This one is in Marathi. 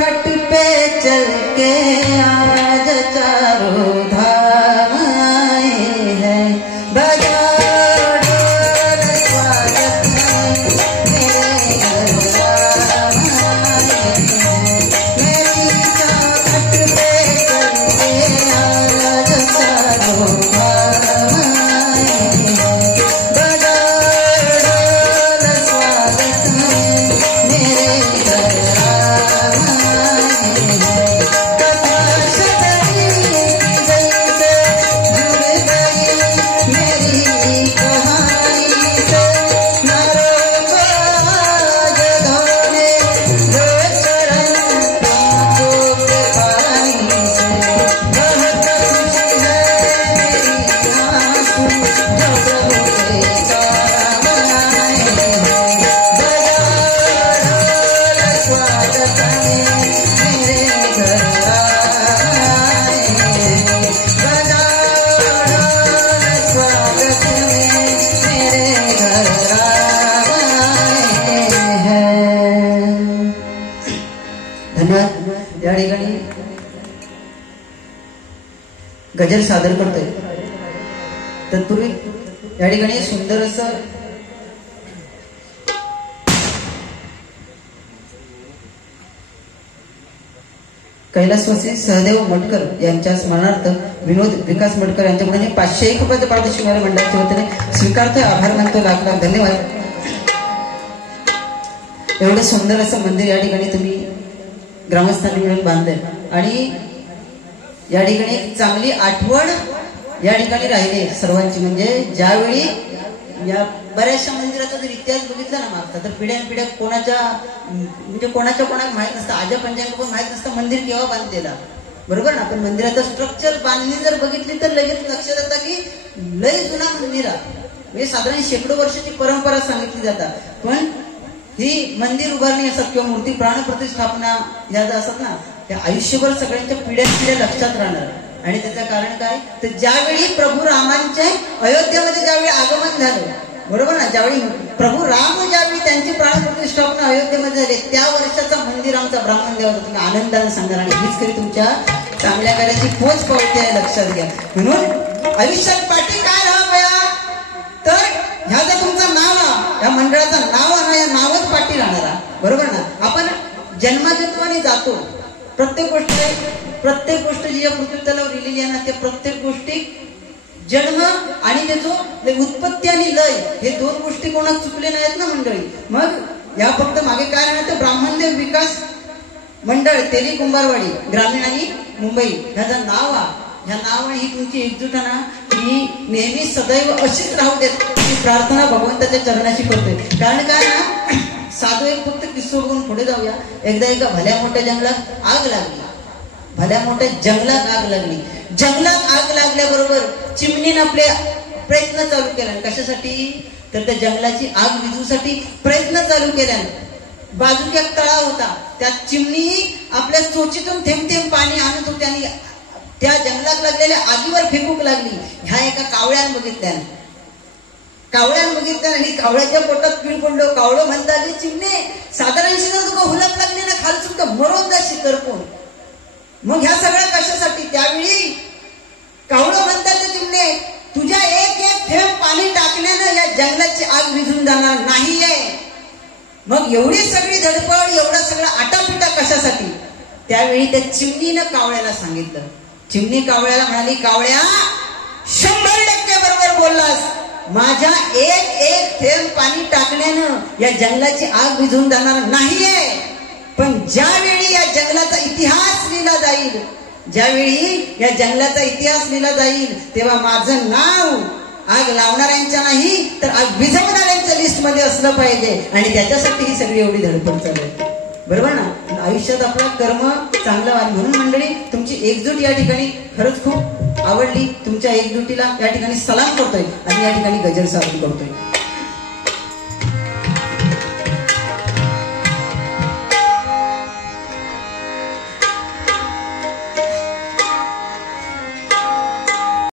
चौखट पे चल के आज चारों धाम आए हैं। बजा ढोल स्वागत मेरे घर राम आए हैं। मेरी चौखट पे चल के आज चारों धाम आए हैं। बजा ढोल स्वागत मेरे घर राम आए हैं। कथा शतरी जैसे जुड़ गई मेरी कहानी से। न रोको आज धोने दो चरण आंखों के पानी से। बहुत खुशी है मेरी आंसू जो प्रभु के काम आए हैं। बजा ढोल स्वागत मेरे घर आए हैं। बजा ढोल स्वागत मेरे घर आए हैं। धन्यवाद। या ठिकाणी गजल सादर करतोय. तत्पूर्वी या ठिकाणी सुंदर असं कैलासवासी सहदेव मटकर यांच्या स्मरणार्थ विनोद विकास मटकर यांच्याकडून 501 रुपयाचं पारितोषिक मंडळाच्या वतीने स्वीकारतोय. आभार मानतो. लाख लाख धन्यवाद. एवढं सुंदर असं मंदिर या ठिकाणी तुम्ही ग्रामस्थांनी मिळून बांधलंय आणि या ठिकाणी एक चांगली आठवण या ठिकाणी राहिली सर्वांची. म्हणजे ज्यावेळी या बऱ्याचशा मंदिराचा जर इतिहास बघितला ना मागचा, तर पिढ्यानपिढ्या कोणाच्या कोणाला माहित नसतं. आजा पंचांग पण माहित नसतं मंदिर केव्हा बांधलेला. बरोबर ना. पण मंदिराचं स्ट्रक्चर बांधणी जर बघितली तर लगेच लक्षात येतं की लय जुना मंदिर आहे. म्हणजे साधारण शेकडो वर्षाची परंपरा सांगितली जातात. पण ही मंदिर उभारणी असतात किंवा मूर्ती प्राण प्रतिष्ठापना या असतात ना, त्या आयुष्यभर सगळ्यांच्या पिढ्या लक्षात राहणार. आणि त्याचं कारण काय, तर ज्यावेळी प्रभू रामांचे अयोध्येमध्ये ज्यावेळी आगमन झालं, बरोबर ना, ज्यावेळी प्रभू राम ज्यावेळी त्यांची प्राण प्रतिष्ठापना अयोध्येमध्ये झाली, त्या वर्षाचा मंदिर आमचा ब्राह्मण देवाचा. तुम्ही आनंदाने सांगणार आणि हीच खरी तुमच्या चांगल्या कार्याची पोच पावते आहे, लक्षात घ्या. म्हणून आयुष्यात पाठी काय राहावया, तर ह्या जर तुमचं नाव या मंडळाचं नाव आहे, या नावच पाठी राहणार. बरोबर ना. आपण जन्माजन्माने जातो. प्रत्येक गोष्ट जी या पृथ्वी तलावर लिहिलेली आहे ना, त्या प्रत्येक गोष्टी जन्म आणि त्याचो उत्पत्ती आणि लय हे दोन गोष्टी कोणाच चुकले नाहीत ना मंडळी. मग या फक्त मागे काय राहतं, ब्राह्मणदेव विकास मंडळ तेली कुंभारवाडी ग्रामीण आणि मुंबई ह्याचं नाव आहे. ह्या नाव आणि ही तुमची एकजूट आहे ना, ही नेहमी सदैव अशीच राहू देत ही प्रार्थना भगवंताच्या चरणाशी करतोय. कारण काय ना, साधू एक फक्त किस्सा बघून पुढे जाऊया. एकदा एका भल्या मोठ्या जंगलात आग लागली. जंगलात आग लागल्याबरोबर चिमणीनं आपले प्रयत्न चालू केला. कशासाठी, तर त्या जंगलाची आग विझूसाठी प्रयत्न चालू केल्यानं बाजूला एक तळाव होता. त्या चिमणी आपल्या चोचीतून थेंब थेंब पाणी आणत होती आणि त्या जंगलात लागलेल्या आगीवर फेकूक लागली. ह्या एका कावळ्यानं बघितल्यानं आणि कावळ्याच्या पोटात पीळ पडलो. कावळं म्हणतात, चिमणे साधारणशी जर तुका हुलप लागली ना खालसून तर मरून जाशी करपून. मग ह्या सगळ्या कशासाठी, त्यावेळी कावळं म्हणतात, चिमणे तुझ्या एक थेंब पाणी टाकण्यानं या जंगलाची आग विझून जाणार नाहीये. मग एवढी सगळी धडपड, एवढा सगळा आटापिटा कशासाठी. त्यावेळी त्या चिमणीनं कावळ्याला सांगितलं. चिमणी कावळ्याला म्हणाली, कावळ्या 100% बरोबर बोललास. माझ्या एक थेंब पाणी टाकण्यानं या जंगलाची आग विझून जाणार नाहीये. पण ज्यावेळी या जंगलाचा इतिहास लिहिला जाईल, तेव्हा माझं नाव आग लावणाऱ्यांच्या नाही तर आग विझवणाऱ्यांच्या लिस्ट मध्ये असलं पाहिजे. आणि त्याच्यासाठी ही सगळी एवढी धडपड चालू आहे. बरोबर ना. आयुष्यात आपला कर्म चांगला व्हावं म्हणून मंडळी तुमची एकजूट या ठिकाणी खरंच खूप आवडली. तुमच्या एकजुटीला या ठिकाणी सलाम करतोय आणि या ठिकाणी गजल सादर करतोय.